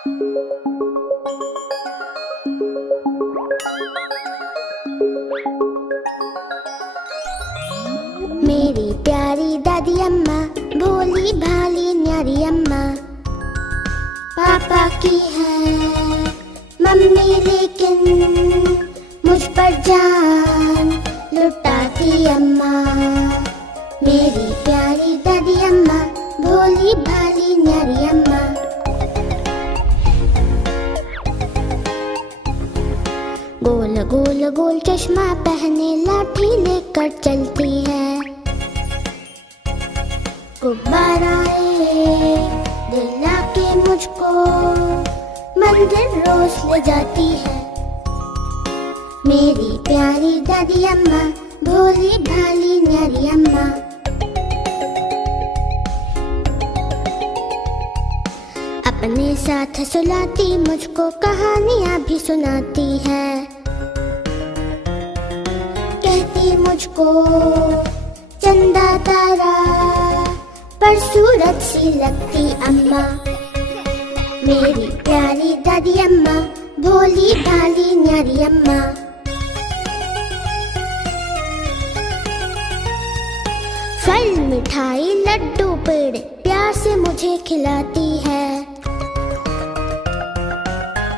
मेरी प्यारी दादी अम्मा, भोली भाली न्यारी अम्मा। पापा की है मम्मी लेकिन मुझ पर जान लुटाती अम्मा। मेरी प्यारी दादी अम्मा, भोली भाली न्यारी अम्मा। गोल गोल गोल चश्मा पहने लाठी लेकर चलती है। गुब्बाराए दिला के मुझको मंदिर रोज ले जाती है। मेरी प्यारी दादी अम्मा, भोली भाली न्यारी अम्मा। अपने साथ सुलाती मुझको कहानियाँ भी सुनाती है। कहती मुझको चंदा तारा पर सूरज सी लगती अम्मा। मेरी प्यारी दादी अम्मा, भोली भाली न्यारी अम्मा। फल मिठाई लड्डू पेड़ प्यार से मुझे खिलाती है।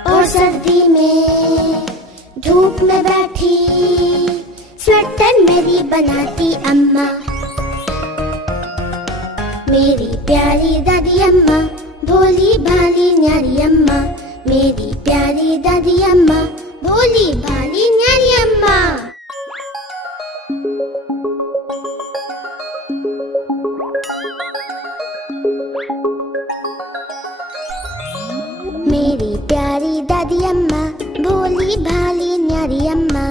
और सर्दी में धूप में बैठी स्वेटर मेरी बनाती अम्मा। मेरी प्यारी दादी अम्मा, भोली भाली न्यारी अम्मा। मेरी प्यारी दादी अम्मा, भोली भाली न्यारी अम्मा। मेरी प्यारी दादी अम्मा, भोली भाली न्यारी अम्मा।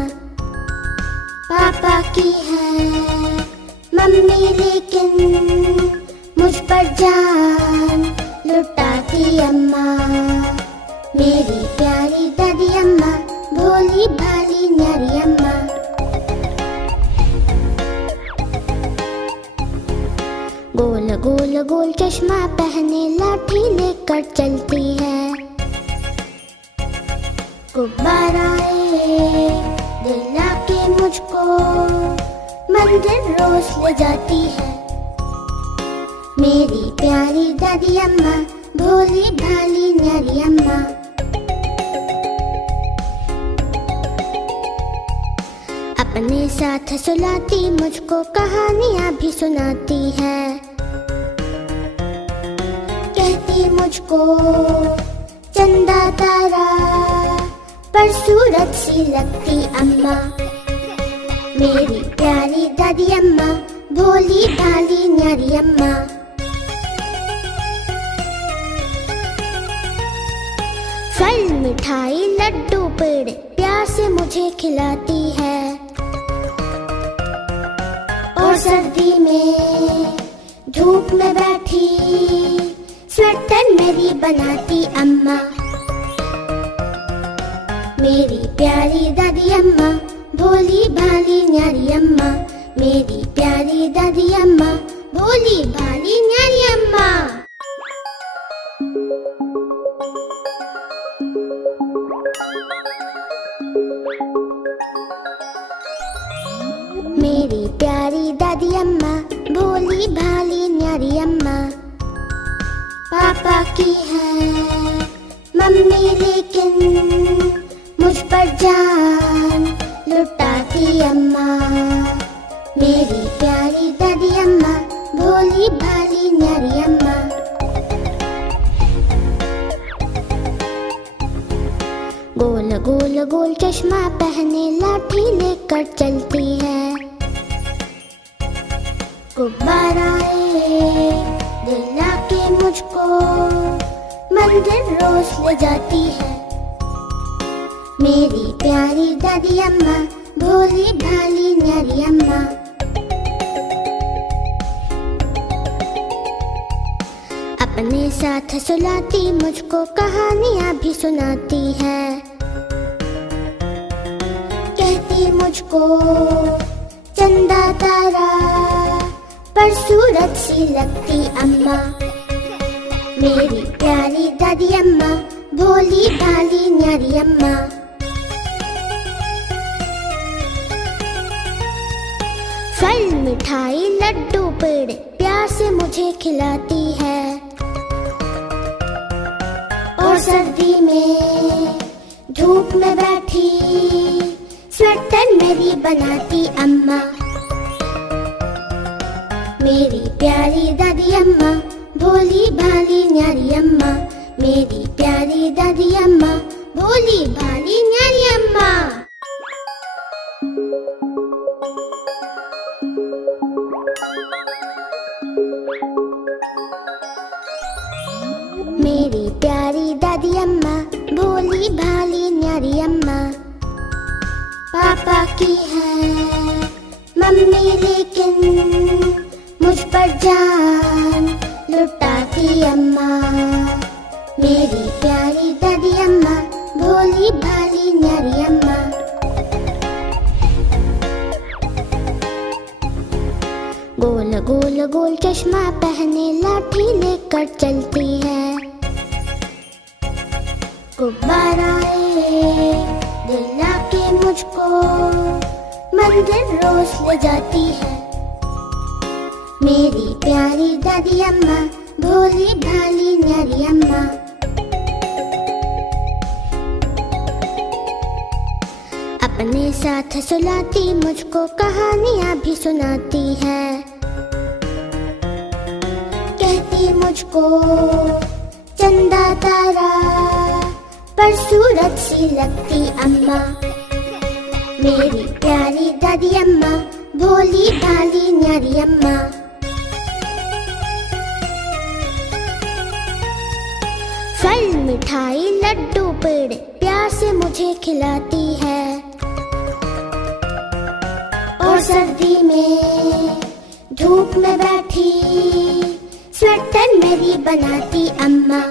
पापा की है मम्मी लेकिन मुझ पर जान लुटाती अम्मा। मेरी प्यारी दादी अम्मा, भोली भाली न्यारी अम्मा। गोल गोल गोल चश्मा पहने लाठी लेकर चलती है। गुब्बाराए दिला के मुझको मंदिर रोज ले जाती है। मेरी प्यारी दादी अम्मा, भोली भाली न्यारी अम्मा। अपने साथ सुलाती मुझको कहानियाँ भी सुनाती है। कहती मुझको चंदा तारा पर सूरज सी लगती अम्मा। मेरी प्यारी दादी अम्मा, भोली भाली न्यारी अम्मा। फल मिठाई लड्डू पेड़ प्यार से मुझे खिलाती है। और सर्दी में धूप में बैठी स्वेटर मेरी बनाती अम्मा। मेरी प्यारी दादी अम्मा, भोली भाली न्यारी अम्मा। मेरी प्यारी दादी अम्मा, भोली भाली न्यारी अम्मा। मेरी प्यारी दादी अम्मा, भोली भाली न्यारी अम्मा। पापा की है मम्मी लेकिन मुझ पर जान लुटाती अम्मा। मेरी प्यारी दादी अम्मा, भोली भाली न्यारी अम्मा। गोल गोल गोल चश्मा पहने लाठी लेकर चलती है। गुब्बाराए दिला के मुझको मंदिर रोज ले जाती है। मेरी प्यारी दादी अम्मा, भोली भाली न्यारी अम्मा। अपने साथ सुलाती मुझको कहानियाँ भी सुनाती है। कहती मुझको चंदा तारा पर सूरज सी लगती अम्मा। मेरी प्यारी दादी अम्मा, भोली भाली न्यारी अम्मा। फल मिठाई लड्डू पेड़े प्यार से मुझे खिलाती है। और सर्दी में धूप में बैठी स्वेटर मेरी बनाती अम्मा। मेरी प्यारी दादी अम्मा, भोली भाली न्यारी अम्मा। मेरी प्यारी दादी अम्मा, भोली भाली न्यारी अम्मा। मेरी प्यारी दादी अम्मा, भोली भाली न्यारी अम्मा। पापा की है मम्मी लेकिन मुझ पर जान लुटाती अम्मा। मेरी प्यारी दादी अम्मा, भोली भाली न्यारी अम्मा। गोल गोल गोल चश्मा पहने लाठी लेकर चलती है। गुब्बाराए दिला के मुझको मंदिर रोज ले जाती है। मेरी प्यारी दादी अम्मा, भोली भाली न्यारी अम्मा। अपने साथ सुलाती मुझको कहानियाँ भी सुनाती है। कहती मुझको चंदा तारा पर सूरज सी लगती अम्मा। मेरी प्यारी दादी अम्मा, भोली भाली न्यारी अम्मा। फल मिठाई लड्डू पेड़े प्यार से मुझे खिलाती है। और सर्दी में धूप में बैठी स्वेटर मेरी बनाती अम्मा।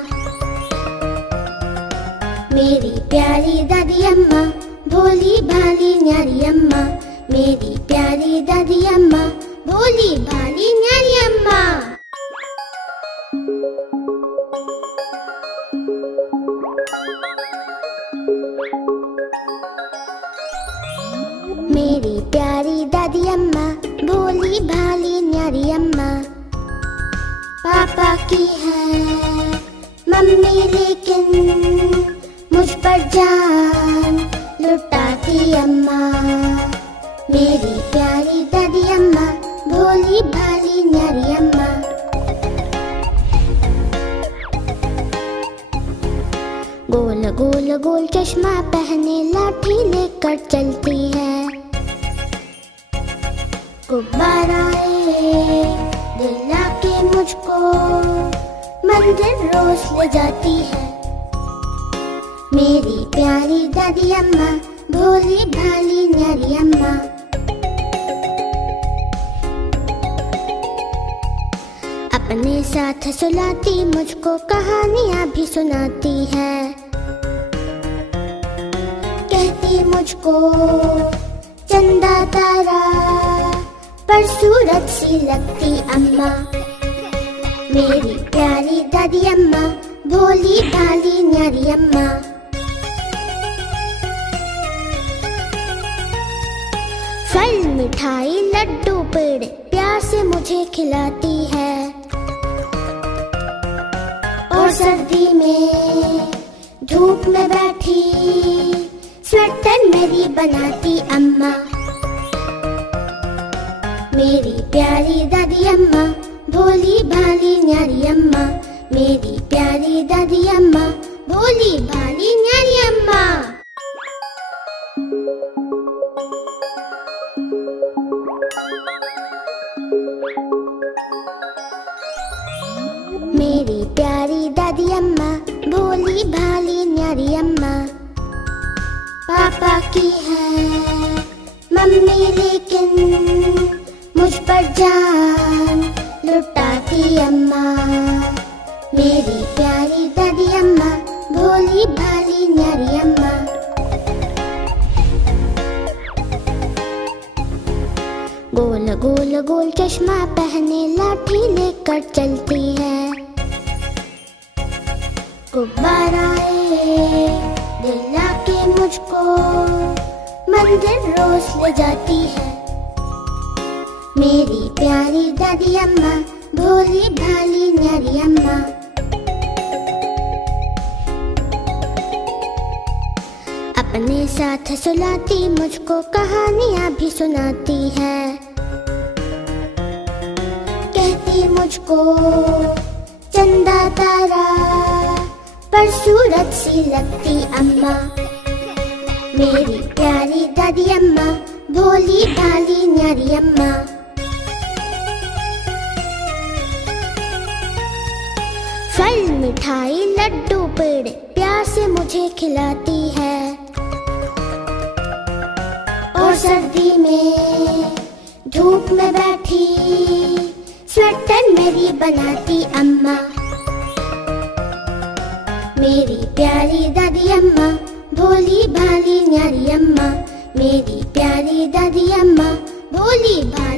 मेरी प्यारी दादी अम्मा, भोली भाली न्यारी अम्मा। मेरी प्यारी दादी अम्मा, भोली भाली न्यारी अम्मा। मेरी प्यारी दादी अम्मा, भोली भाली न्यारी अम्मा। पापा की है मम्मी लेकिन मुझ पर जान लुटाती अम्मा। मेरी प्यारी दादी अम्मा, भोली भाली न्यारी अम्मा। गोल गोल गोल चश्मा पहने लाठी लेकर चलती है। गुब्बाराए दिला के मुझको मंदिर रोज ले जाती है। मेरी प्यारी दादी अम्मा, भोली भाली न्यारी अम्मा। अपने साथ सुलाती मुझको कहानियाँ भी सुनाती है। कहती मुझको चंदा तारा पर सूरज सी लगती अम्मा। मेरी प्यारी दादी अम्मा, भोली भाली न्यारी अम्मा। फल मिठाई लड्डू पेड़े प्यार से मुझे खिलाती है। और सर्दी में धूप में बैठी स्वेटर मेरी बनाती अम्मा। मेरी प्यारी दादी अम्मा, भोली भाली न्यारी अम्मा। मेरी प्यारी दादी अम्मा, भोली भाली न्यारी अम्मा। मेरी प्यारी दादी अम्मा, भोली भाली न्यारी अम्मा। पापा की है मम्मी लेकिन मुझ पर जान लुटाती अम्मा। मेरी प्यारी दादी अम्मा, भोली भाली न्यारी अम्मा। गोल गोल गोल चश्मा पहने लाठी लेकर चलती है। गुब्बाराए दिला के मुझको मंदिर रोज ले जाती है। मेरी प्यारी दादी अम्मा, भोली भाली न्यारी अम्मा। अपने साथ सुलाती मुझको कहानियाँ भी सुनाती है। कहती मुझको चंदा तारा पर सूरज सी लगती अम्मा। मेरी प्यारी दादी अम्मा, भोली भाली न्यारी अम्मा। फल मिठाई लड्डू पेड़ प्यार से मुझे खिलाती है। और सर्दी में धूप में बैठी स्वेटर मेरी बनाती अम्मा। मेरी प्यारी दादी अम्मा, भोली भाली न्यारी अम्मा। मेरी प्यारी दादी अम्मा, भोली भाली